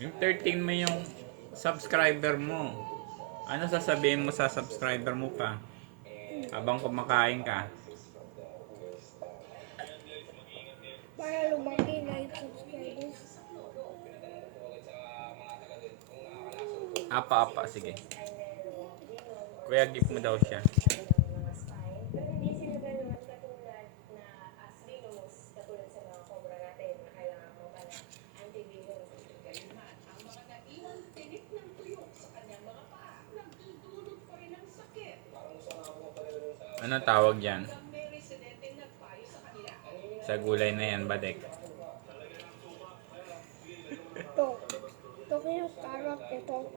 Yung 13 mo yung subscriber mo. Ano sasabihin mo sa subscriber mo pa? Habang kumakain ka. Para lumaki na yung subscribers. Apa-apa, sige. Kuya, gift mo daw siya. Anong tawag yan? Sa gulay na yan, Badek. Ito. Ito yung carrot. Ito